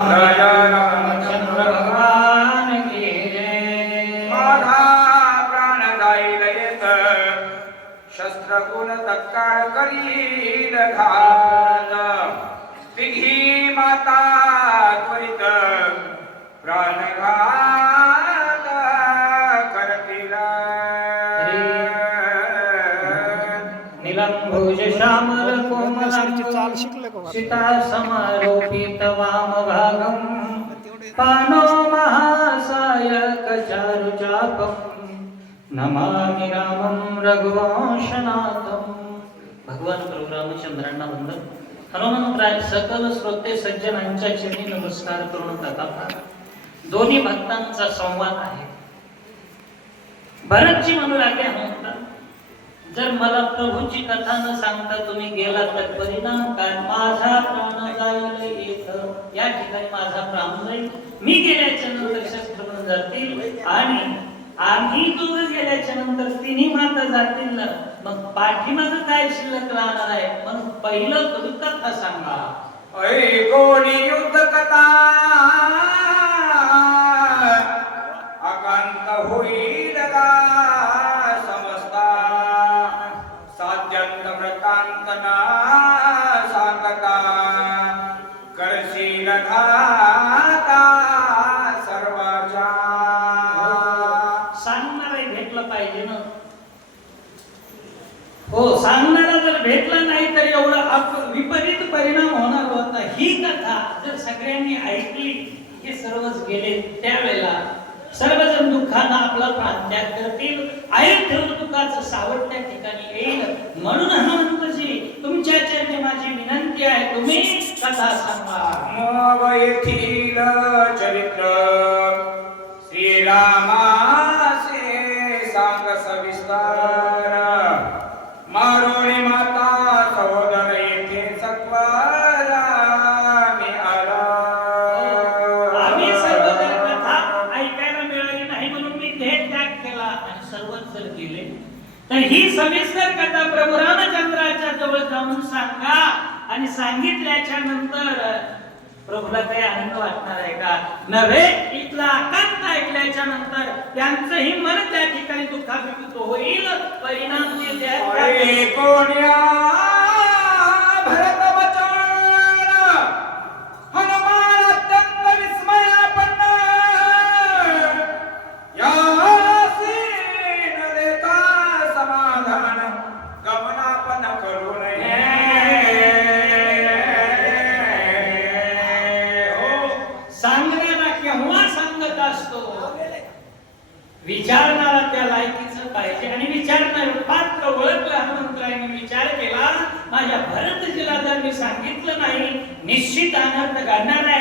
राजा रामचंद्र भगवान की जय माझा प्राण जाईल येत शस्त्र गुण तत्काळ करील घात तिघी माता त्वरित प्राणघात शिकलं सीता समारोपित वामभागं। पानो महासायक चारुचापं नमामि रामं रघुवंशनाथं। भगवान प्रभू रामचंद्रांना वंदन. हनुमंतराय सकल श्रोते सज्जनांच्या चरणी नमस्कार करून प्रतापा दोन्ही भक्तांचा संवाद आहे. भरतजी म्हणू लागले हनुमंत जर मला प्रभूची कथा न सांगता तुम्ही गेला तर परिणाम काय? माझा प्राण जाईल येथ या ठिकाणी माझा प्राण जाईल. मी गेल्याच्यानंतर शस्त्र जातील. आणि आम्ही दोघं गेल्याच्यानंतर तिन्ही माता जातील ना मग पाठीमाग काय शिल्लक राहणार आहे? म्हणून पहिलं तुम्ही कथा सांगा ऐकोणी युद्ध कथा. हो सांगणारा जर भेटला नाही तर एवढा अप- विपरीत परिणाम होणार होता ही कथा जर सगळ्यांनी ऐकली हे सर्वच गेले त्यावेळेला सर्वजण दुःखानं आपला प्राध्याग करतील. अयोध्येवर दुःखाचं सावट त्या ठिकाणी येईल. म्हणून हनुमंतजी तुमच्या चरणी माझी विनंती आहे तुम्ही कथा सांगा. मग येथील चरित्र श्रीरामा नाही त्याग केला आणि सर्वच जर गेले. तर ही सविस्तर कथा प्रभू रामचंद्राच्या जवळ जाऊन सांगा आणि सांगितल्याच्या नंतर प्रभूला काही आनंद वाटणार आहे का? नव्हे इथला आकांत ऐकल्याच्या नंतर त्यांचंही मन त्या ठिकाणी दुःखाभिभूत होईल. परिणाम सांगण्याला केव्हा सांगत असतो? विचारणारा त्या लायकीचं पाहिजे. आणि विचारणार पात्र ओळखलं हनुमंतरायांनी विचार केला. माझ्या भरतजीला जर मी सांगितलं नाही निश्चित अनर्थ घडणार नाही.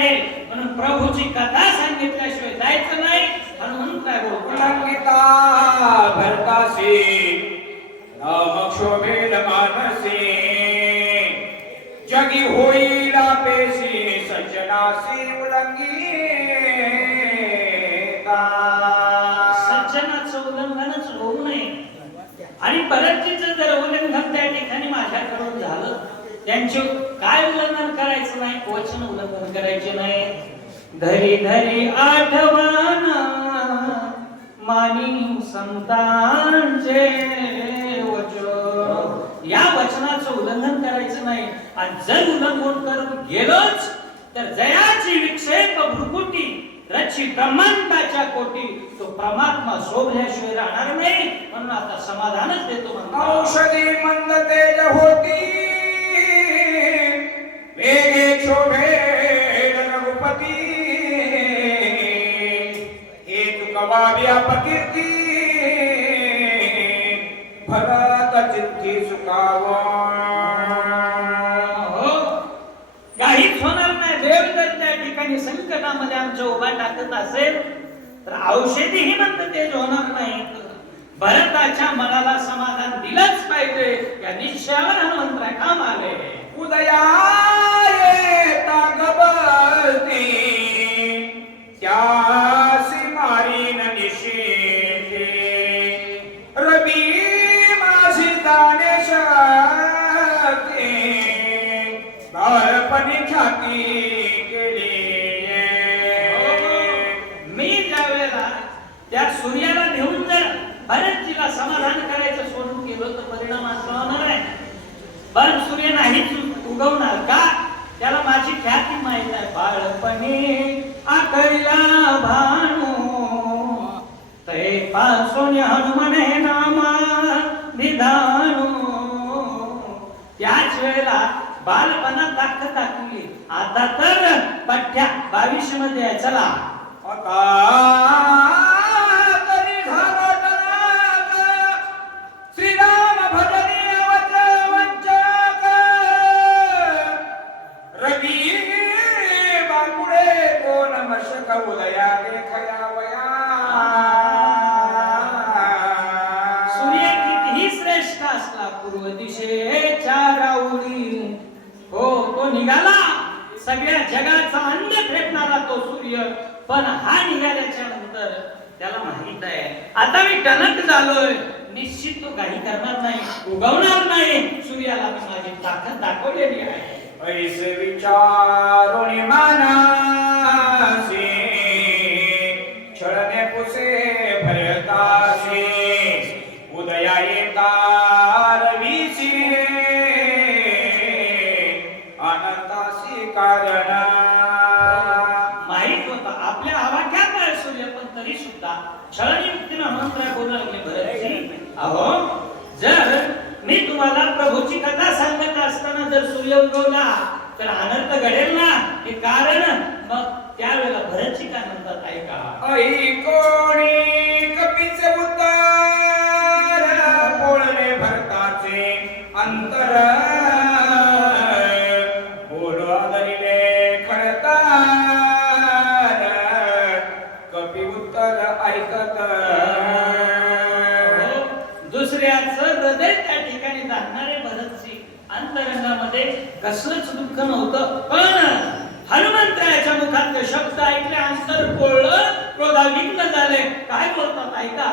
विनाशी उलंगीता सज्जनाचं उल्लंघनच होऊ नये. आणि परतजीचं जर उल्लंघन त्या ठिकाणी माझ्याकडून झालं त्यांचे काय उल्लंघन करायचं नाही? वचन उल्लंघन करायचे नाही. धरी धरी आठवण मानी संतांचे वचन. या वचनाचं उल्लंघन करायचं नाही. आणि जर उल्लंघन करून गेलोच तर जयाची विक्षेप भ्रुकुटी रची ब्रह्मांडाच्या कोटी तो परमात्मा शोभल्याशिवाय राहणार नाही म्हणून आता समाधानच देतो औषधी मंद तेज होती. वेगे शोभे रघुपती. हे तुकवावी अपकीर्ती भरत चित्ती सुखावा हो काहीच होणार नाही देव जर त्या ठिकाणी संकटामध्ये आमच्या उभा टाकत असेल तर औषधीही म्हणत तेज होणार नाही. भरताच्या मनाला समाधान दिलंच पाहिजे. या निश्चयावर हनुमंतरा काम आले. उदया छाती जर तिला समाधान करायचं सोडून गेलो तर परिणाम असा होणार आहे. पण सूर्य नाहीच उगवणार का? त्याला माझी ख्याती माहीत आहे. बाळपणी आकळला भानू. ते पासून हनुमने नामा निधानू. त्याच वेळेला बालपणात दाखल दाखवली आता तर पठ्या बावीसमध्ये चला. पण हा निघाल्याच्या नंतर त्याला माहीत आहे आता मी टणक झालोय. निश्चित तो काही करणार नाही उगवणार नाही. सूर्याला मी माझी ताकद दाखवलेली आहे. ऐस विचारुणी सुद्धा छळणी युक्तीनं हनुमंतराय बोलू लागले. भरतजी अहो जर मी तुम्हाला प्रभूची कथा सांगत असताना जर सूर्य उगवला तर अनर्थ घडेल. अंतरंगामध्ये कसलंच दुःख नव्हतं पण हनुमंतरायाच्या मुखात शब्द ऐकले अंतर पोळलं क्रोधाविघ्न झाले काय बोलतात ऐका.